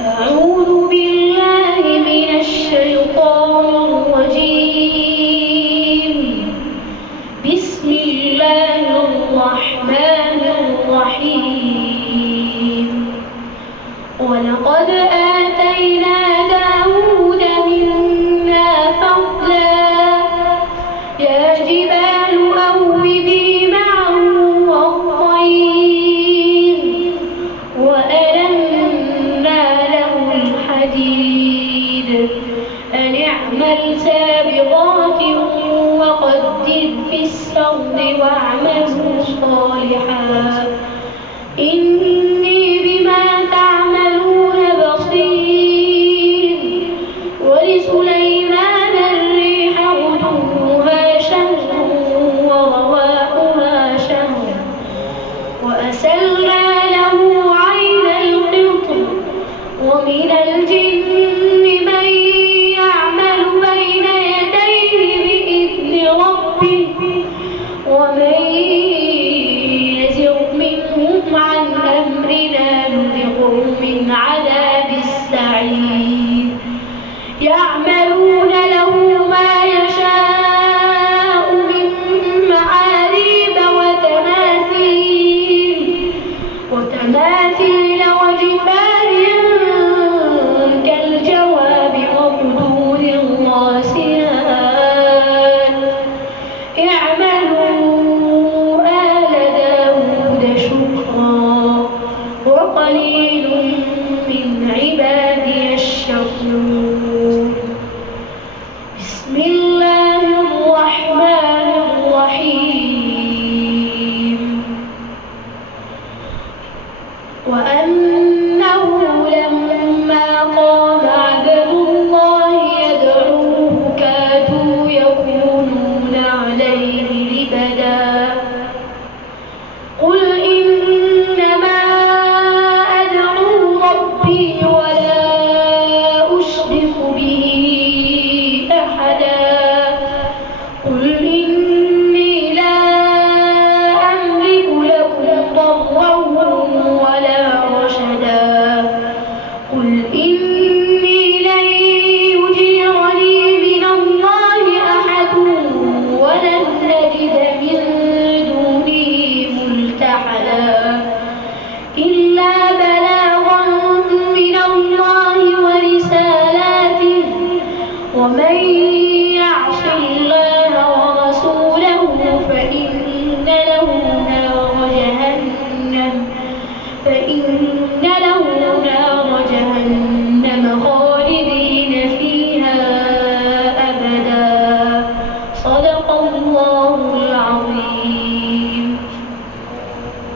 أعوذ بالله من الشيطان الرجيم. بسم الله الرحمن الرحيم. ولقد آتينا داود منا فضلا يا جبال أوبي معه والطير وألنا له الحديد أن اعمل سابغات وقدر في السرد واعملوا صالحا إني بما تعملون بصير. ولسليمان الريح غدوها شهر ورواحها شهر وأسلنا له عين القطر ومن الجن من يعمل بين يديه بإذن ربه ومن يزغ منهم عن أمرنا نذقه من عذاب السعير. يعملون له ما يشاء من محاريب وتماثيل وجفان كالجواب وقدور الراسيات. اعملوا آل داود شكرا وقليل من عبادي الشكور. بسم الله الرحمن الرحيم. وأما